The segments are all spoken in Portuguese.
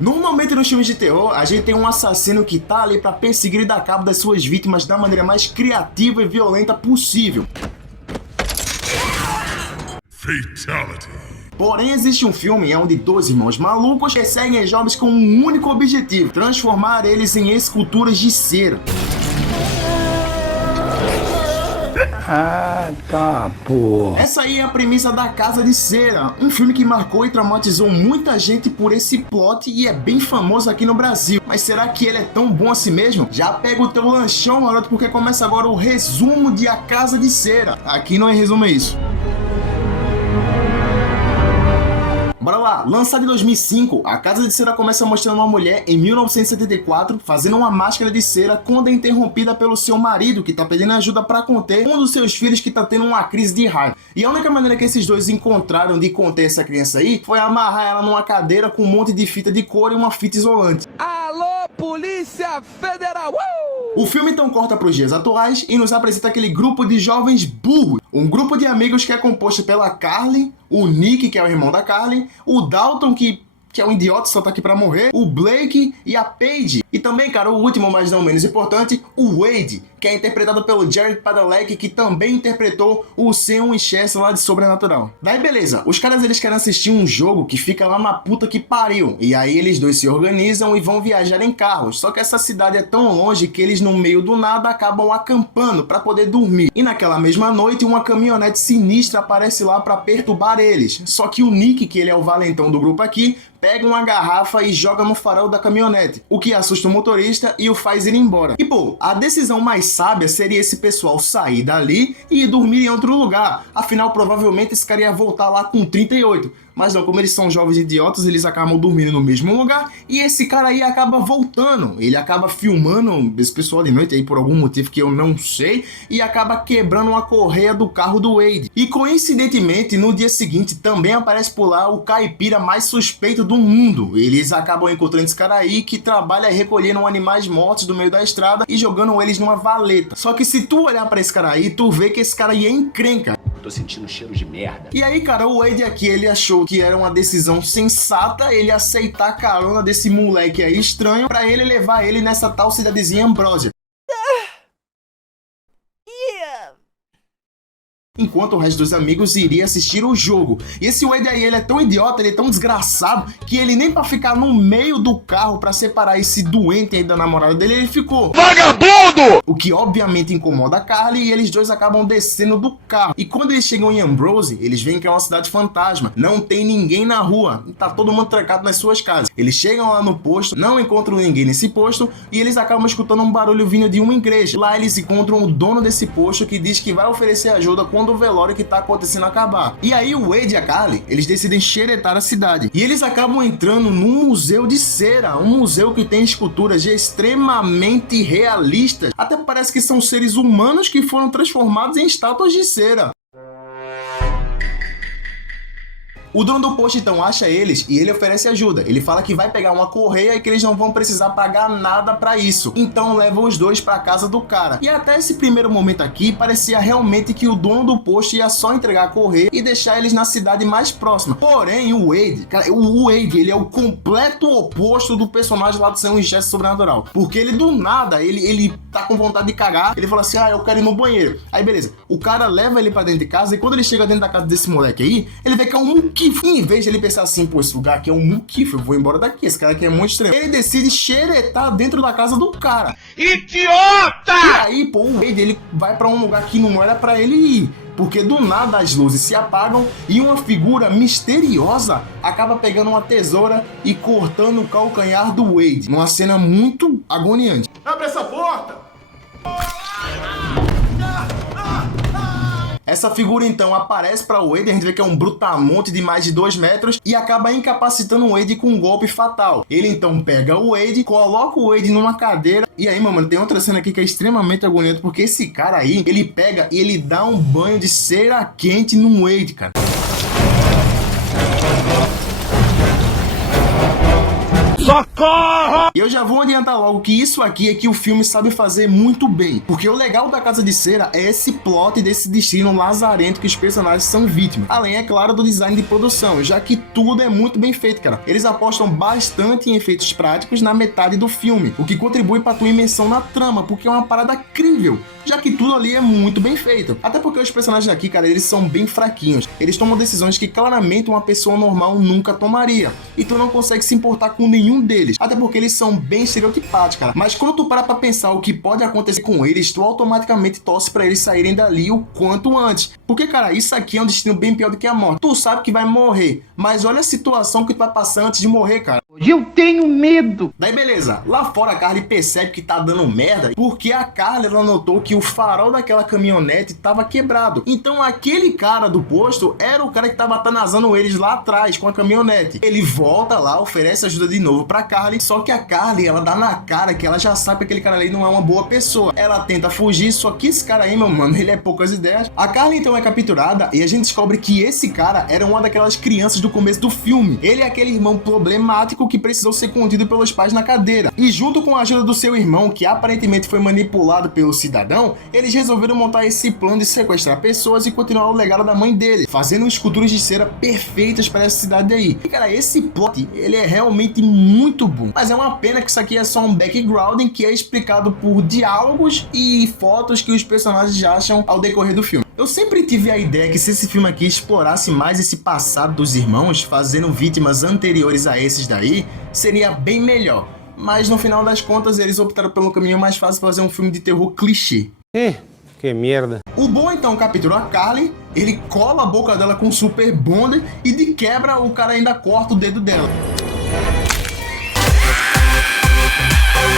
Normalmente nos filmes de terror, a gente tem um assassino que tá ali pra perseguir e dar cabo das suas vítimas da maneira mais criativa e violenta possível. Fatality. Porém, existe um filme onde dois irmãos malucos perseguem as jovens com um único objetivo: transformar eles em esculturas de cera. Ah, tá, pô. Essa aí é a premissa da Casa de Cera, um filme que marcou e traumatizou muita gente por esse plot e é bem famoso aqui no Brasil. Mas será que ele é tão bom assim mesmo? Já pega o teu lanchão, maroto, porque começa agora o resumo de A Casa de Cera. Aqui não é resumo, é isso. Bora lá, lançado em 2005, A Casa de Cera começa mostrando uma mulher em 1974 fazendo uma máscara de cera quando é interrompida pelo seu marido, que tá pedindo ajuda para conter um dos seus filhos que tá tendo uma crise de raiva. E a única maneira que esses dois encontraram de conter essa criança aí foi amarrar ela numa cadeira com um monte de fita de couro e uma fita isolante. Alô, Polícia Federal! O filme então corta para os dias atuais e nos apresenta aquele grupo de jovens burros. Um grupo de amigos que é composto pela Carly, o Nick, que é o irmão da Carly, o Dalton, que é um idiota, só tá aqui pra morrer, o Blake e a Paige. E também, cara, o último, mas não menos importante, o Wade, que é interpretado pelo Jared Padalecki, que também interpretou o Sam Winchester lá de Sobrenatural. Daí beleza, os caras eles querem assistir um jogo que fica lá na puta que pariu. E aí eles dois se organizam e vão viajar em carros. Só que essa cidade é tão longe que eles no meio do nada acabam acampando pra poder dormir. E naquela mesma noite uma caminhonete sinistra aparece lá pra perturbar eles. Só que o Nick, que ele é o valentão do grupo aqui, pega uma garrafa e joga no farol da caminhonete, o que assusta o motorista e o faz ir embora. E pô, a decisão mais sábia seria esse pessoal sair dali e ir dormir em outro lugar, afinal provavelmente esse cara ia voltar lá com 38. Mas não, como eles são jovens idiotas, eles acabam dormindo no mesmo lugar e esse cara aí acaba voltando. Ele acaba filmando esse pessoal de noite aí por algum motivo que eu não sei e acaba quebrando uma correia do carro do Wade. E coincidentemente, no dia seguinte também aparece por lá o caipira mais suspeito do mundo. Eles acabam encontrando esse cara aí que trabalha recolhendo animais mortos do meio da estrada e jogando eles numa valeta. Só que se tu olhar pra esse cara aí, tu vê que esse cara aí é encrenca. Tô sentindo um cheiro de merda. E aí, cara, o Wade aqui, ele achou que era uma decisão sensata ele aceitar a carona desse moleque aí estranho pra ele levar ele nessa tal cidadezinha Ambrósia. Enquanto o resto dos amigos iria assistir o jogo. E esse Wade aí, ele é tão idiota, ele é tão desgraçado, que ele nem pra ficar no meio do carro pra separar esse doente aí da namorada dele, ele ficou vagabundo! O que obviamente incomoda a Carly e eles dois acabam descendo do carro. E quando eles chegam em Ambrose, eles veem que é uma cidade fantasma, não tem ninguém na rua, tá todo mundo trancado nas suas casas. Eles chegam lá no posto, não encontram ninguém nesse posto e eles acabam escutando um barulho vindo de uma igreja. Lá eles encontram o dono desse posto que diz que vai oferecer ajuda quando o velório que tá acontecendo acabar. E aí o Wade e a Carly, eles decidem xeretar a cidade. E eles acabam entrando num museu de cera, um museu que tem esculturas extremamente realistas. Até parece que são seres humanos que foram transformados em estátuas de cera. O dono do posto então acha eles e ele oferece ajuda. Ele fala que vai pegar uma correia e que eles não vão precisar pagar nada pra isso. Então leva os dois pra casa do cara. E até esse primeiro momento aqui, parecia realmente que o dono do posto ia só entregar a correia e deixar eles na cidade mais próxima. Porém, o Wade, cara, o Wade, ele é o completo oposto do personagem lá do Sam Winchester Sobrenatural. Porque ele do nada, ele tá com vontade de cagar, ele fala assim, eu quero ir no banheiro. Aí beleza, o cara leva ele pra dentro de casa e quando ele chega dentro da casa desse moleque aí, ele vê que é um muquifo. E em vez de ele pensar assim, pô, esse lugar aqui é um muquifo, eu vou embora daqui, esse cara aqui é muito estranho. Ele decide xeretar dentro da casa do cara. Idiota! E aí, pô, o Wade, ele vai pra um lugar que não era pra ele ir. Porque do nada as luzes se apagam e uma figura misteriosa acaba pegando uma tesoura e cortando o calcanhar do Wade. Numa cena muito agoniante. Abre essa porta! Essa figura então aparece para o Wade, a gente vê que é um brutamonte de mais de 2 metros e acaba incapacitando o Wade com um golpe fatal. Ele então pega o Wade, coloca o Wade numa cadeira e aí, mano, tem outra cena aqui que é extremamente agoniante porque esse cara aí, ele pega e ele dá um banho de cera quente no Wade, cara. Socorro! E eu já vou adiantar logo que isso aqui é que o filme sabe fazer muito bem. Porque o legal da Casa de Cera é esse plot desse destino lazarento que os personagens são vítimas. Além, é claro, do design de produção, já que tudo é muito bem feito, cara. Eles apostam bastante em efeitos práticos na metade do filme, o que contribui para tua imersão na trama, porque é uma parada incrível, já que tudo ali é muito bem feito. Até porque os personagens aqui, cara, eles são bem fraquinhos. Eles tomam decisões que claramente uma pessoa normal nunca tomaria. E tu não consegue se importar com nenhum deles. Até porque eles são bem estereotipados, cara. Mas quando tu para pra pensar o que pode acontecer com eles, tu automaticamente torce pra eles saírem dali o quanto antes. Porque, cara, isso aqui é um destino bem pior do que a morte. Tu sabe que vai morrer, mas olha a situação que tu vai passar antes de morrer, cara. Eu tenho medo. Daí beleza, lá fora a Carly percebe que tá dando merda porque a Carly, ela notou que o farol daquela caminhonete tava quebrado. Então aquele cara do posto era o cara que tava atanazando eles lá atrás com a caminhonete. Ele volta lá, oferece ajuda de novo pra Carly, só que a Carly, ela dá na cara que ela já sabe que aquele cara ali não é uma boa pessoa. Ela tenta fugir, só que esse cara aí, meu mano, ele é poucas ideias. A Carly então é capturada e a gente descobre que esse cara era uma daquelas crianças do começo do filme. Ele é aquele irmão problemático que precisou ser contido pelos pais na cadeira. E junto com a ajuda do seu irmão, que aparentemente foi manipulado pelo cidadão, eles resolveram montar esse plano de sequestrar pessoas e continuar o legado da mãe dele, fazendo esculturas de cera perfeitas para essa cidade aí. E cara, esse plot, ele é realmente muito bom. Mas é uma pena que isso aqui é só um background que é explicado por diálogos e fotos que os personagens acham ao decorrer do filme. Eu sempre tive a ideia que se esse filme aqui explorasse mais esse passado dos irmãos, fazendo vítimas anteriores a esses daí, seria bem melhor. Mas no final das contas eles optaram pelo caminho mais fácil de fazer um filme de terror clichê. Que merda. O Bo então captura a Carly, ele cola a boca dela com super bonder e de quebra o cara ainda corta o dedo dela.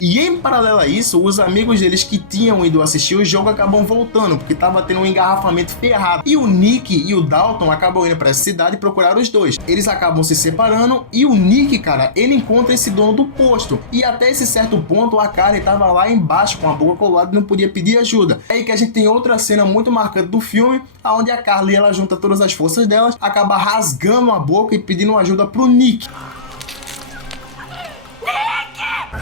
E em paralelo a isso, os amigos deles que tinham ido assistir o jogo acabam voltando, porque tava tendo um engarrafamento ferrado. E o Nick e o Dalton acabam indo pra essa cidade procurar os dois. Eles acabam se separando e o Nick, cara, ele encontra esse dono do posto. E até esse certo ponto, a Carly tava lá embaixo com a boca colada e não podia pedir ajuda. É aí que a gente tem outra cena muito marcante do filme, onde a Carly, ela junta todas as forças delas, acaba rasgando a boca e pedindo ajuda pro Nick.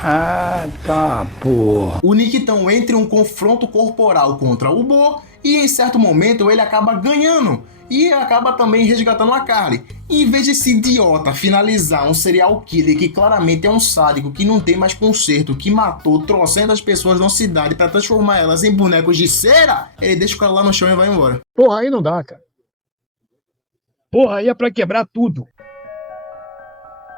Ah, tá, porra. O Nick então entra em um confronto corporal contra o Bo e em certo momento ele acaba ganhando e acaba também resgatando a Carly. E em vez desse idiota finalizar um serial killer que claramente é um sádico que não tem mais conserto, que matou trocentas pessoas na cidade para transformar elas em bonecos de cera, ele deixa o cara lá no chão e vai embora. Porra, aí não dá, cara. Porra, aí é pra quebrar tudo.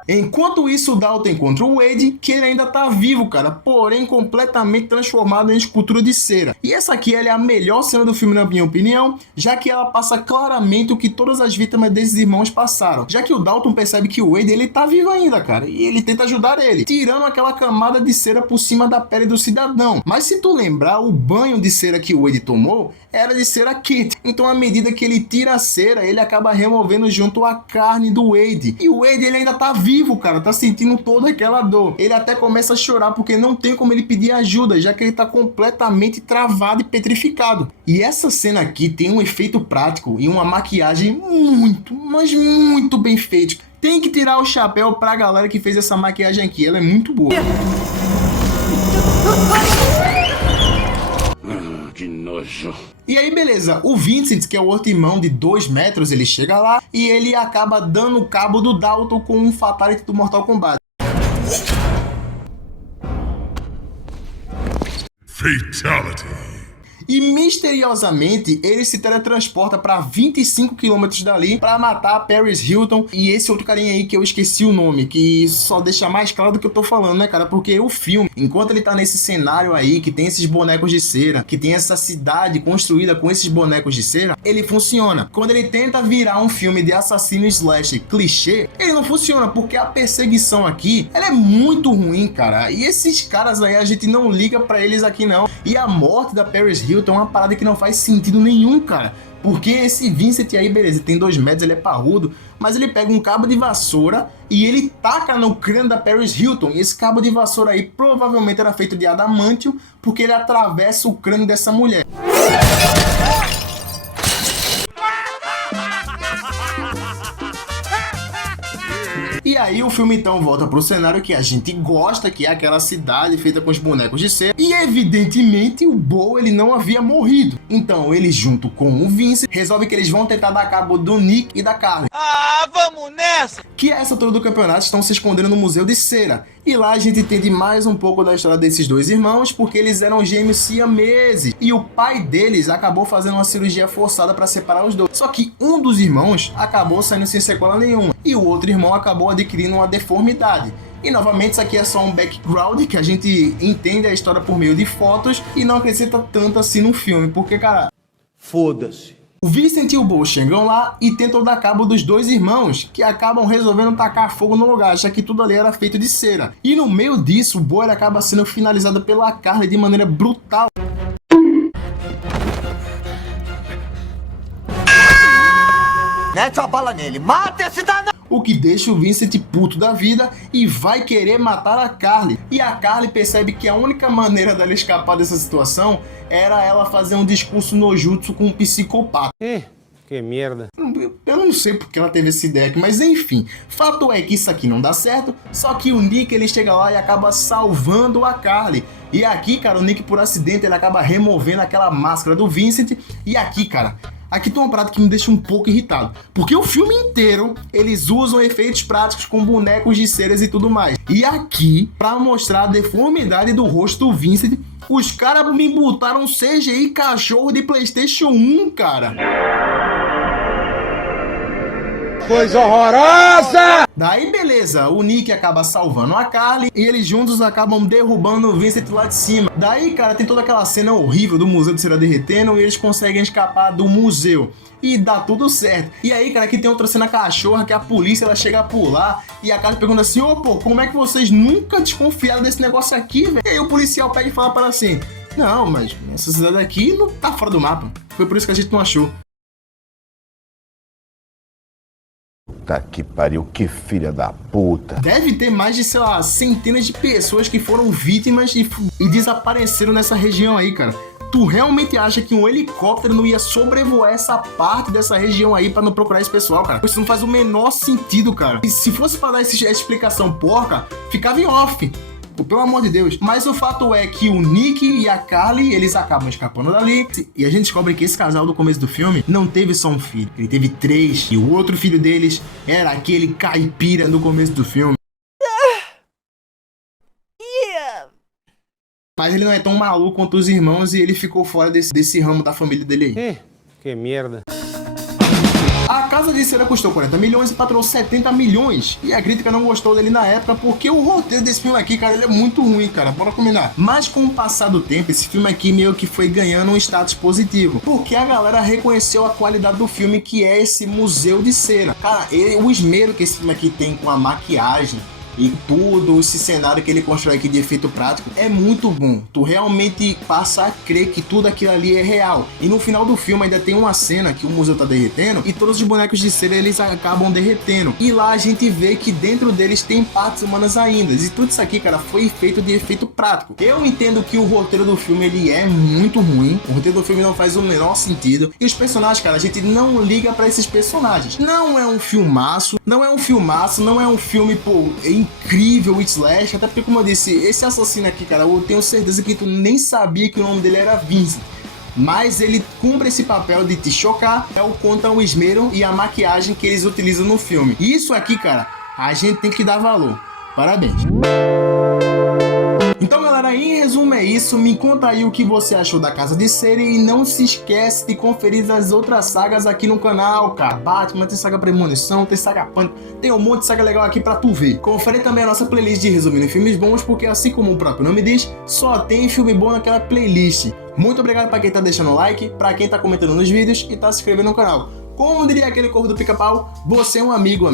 Enquanto isso, o Dalton encontra o Wade, que ele ainda tá vivo, cara, porém completamente transformado em escultura de cera. E essa aqui ela é a melhor cena do filme, na minha opinião, já que ela passa claramente o que todas as vítimas desses irmãos passaram. Já que o Dalton percebe que o Wade, ele tá vivo ainda, cara, e ele tenta ajudar ele, tirando aquela camada de cera por cima da pele do cidadão. Mas se tu lembrar, o banho de cera que o Wade tomou era de cera quente. Então, à medida que ele tira a cera, ele acaba removendo junto a carne do Wade. E o Wade, ele ainda tá vivo, cara, tá sentindo toda aquela dor. Ele até começa a chorar porque não tem como ele pedir ajuda, já que ele tá completamente travado e petrificado. E essa cena aqui tem um efeito prático e uma maquiagem muito, mas muito bem feito. Tem que tirar o chapéu pra galera que fez essa maquiagem aqui, ela é muito boa. Que nojo. E aí beleza, o Vincent, que é o outro irmão de 2 metros, ele chega lá e ele acaba dando cabo do Dalton com um fatality do Mortal Kombat. Fatality. E misteriosamente ele se teletransporta para 25 km dali para matar a Paris Hilton e esse outro carinha aí que eu esqueci o nome, que só deixa mais claro do que eu tô falando, né, cara? Porque o filme, enquanto ele tá nesse cenário aí, que tem esses bonecos de cera, que tem essa cidade construída com esses bonecos de cera, ele funciona. Quando ele tenta virar um filme de assassino slash clichê, ele não funciona, porque a perseguição aqui, ela é muito ruim, cara. E esses caras aí, a gente não liga pra eles aqui não. E a morte da Paris Hilton é uma parada que não faz sentido nenhum, cara. Porque esse Vincent aí, beleza, tem 2 metros, ele é parrudo, mas ele pega um cabo de vassoura e ele taca no crânio da Paris Hilton. E esse cabo de vassoura aí provavelmente era feito de adamantio, porque ele atravessa o crânio dessa mulher. E aí o filme então volta pro cenário que a gente gosta, que é aquela cidade feita com os bonecos de cera. E evidentemente o Bo, ele não havia morrido. Então ele, junto com o Vincent, resolve que eles vão tentar dar cabo do Nick e da Carly. Ah, vamos nessa! Que a essa altura do campeonato estão se escondendo no Museu de Cera. E lá a gente entende mais um pouco da história desses dois irmãos, porque eles eram gêmeos siameses. E o pai deles acabou fazendo uma cirurgia forçada para separar os dois. Só que um dos irmãos acabou saindo sem sequela nenhuma. E o outro irmão acabou adquirindo uma deformidade. E novamente isso aqui é só um background que a gente entende a história por meio de fotos e não acrescenta tanto assim no filme. Porque, cara... Foda-se. O Vincent e o Bo chegam lá e tentam dar cabo dos dois irmãos, que acabam resolvendo tacar fogo no lugar, já que tudo ali era feito de cera. E no meio disso, o Bo acaba sendo finalizado pela Carly de maneira brutal. Mete a bala nele, mata esse danado! O que deixa o Vincent puto da vida e vai querer matar a Carly. E a Carly percebe que a única maneira dela escapar dessa situação era ela fazer um discurso nojutsu com um psicopata. Que merda. Eu não sei porque ela teve essa ideia aqui, mas enfim. Fato é que isso aqui não dá certo, só que o Nick ele chega lá e acaba salvando a Carly. E aqui, cara, o Nick por acidente ele acaba removendo aquela máscara do Vincent. E aqui, cara... Aqui tem uma parada que me deixa um pouco irritado, porque o filme inteiro eles usam efeitos práticos com bonecos de ceras e tudo mais. E aqui, pra mostrar a deformidade do rosto do Vincent, os caras me botaram um CGI cachorro de PlayStation 1, cara. Coisa horrorosa! Daí beleza, o Nick acaba salvando a Carly e eles juntos acabam derrubando o Vincent lá de cima. Daí, cara, tem toda aquela cena horrível do museu de cera derretendo e eles conseguem escapar do museu. E dá tudo certo. E aí, cara, aqui tem outra cena cachorra que a polícia ela chega a pular e a Carly pergunta assim: ô, pô, como é que vocês nunca desconfiaram desse negócio aqui, velho? E aí o policial pega e fala para assim: não, mas essa cidade aqui não tá fora do mapa. Foi por isso que a gente não achou. Puta que pariu, que filha da puta. Deve ter mais de, sei lá, centenas de pessoas que foram vítimas e desapareceram nessa região aí, cara. Tu realmente acha que um helicóptero não ia sobrevoar essa parte dessa região aí pra não procurar esse pessoal, cara? Isso não faz o menor sentido, cara. E se fosse pra dar essa explicação porca, ficava em off. Pelo amor de Deus. Mas o fato é que o Nick e a Carly, eles acabam escapando dali. E a gente descobre que esse casal do começo do filme não teve só um filho. Ele teve 3. E o outro filho deles era aquele caipira no começo do filme. Mas ele não é tão maluco quanto os irmãos e ele ficou fora desse ramo da família dele aí. Que merda. A Casa de Cera custou 40 milhões e faturou 70 milhões. E a crítica não gostou dele na época porque o roteiro desse filme aqui, cara, ele é muito ruim, cara. Bora combinar. Mas com o passar do tempo, esse filme aqui meio que foi ganhando um status positivo. Porque a galera reconheceu a qualidade do filme, que é esse museu de cera. Cara, o esmero que esse filme aqui tem com a maquiagem e tudo, esse cenário que ele constrói aqui de efeito prático é muito bom. Tu realmente passa a crer que tudo aquilo ali é real. E no final do filme ainda tem uma cena que o museu tá derretendo e todos os bonecos de cera eles acabam derretendo. E lá a gente vê que dentro deles tem partes humanas ainda. E tudo isso aqui, cara, foi feito de efeito prático. Eu entendo que o roteiro do filme ele é muito ruim. O roteiro do filme não faz o menor sentido. E os personagens, cara, a gente não liga pra esses personagens. Não é um filmaço, não é um filme, pô, incrível, slash, até porque, como eu disse, esse assassino aqui, cara, eu tenho certeza que tu nem sabia que o nome dele era Vincent. Mas ele cumpre esse papel de te chocar, é o quanto ao esmero e a maquiagem que eles utilizam no filme. E isso aqui, cara, a gente tem que dar valor. Parabéns. Então, galera, em resumo é isso. Me conta aí o que você achou da Casa de Cera e não se esquece de conferir as outras sagas aqui no canal, cara. Batman, tem saga Premonição, tem saga Pânico, tem um monte de saga legal aqui pra tu ver. Confere também a nossa playlist de resumindo filmes bons, porque assim como o próprio nome diz, só tem filme bom naquela playlist. Muito obrigado pra quem tá deixando o like, pra quem tá comentando nos vídeos e tá se inscrevendo no canal. Como diria aquele corvo do Pica-Pau, você é um amigo.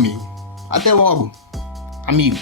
Até logo, amigo.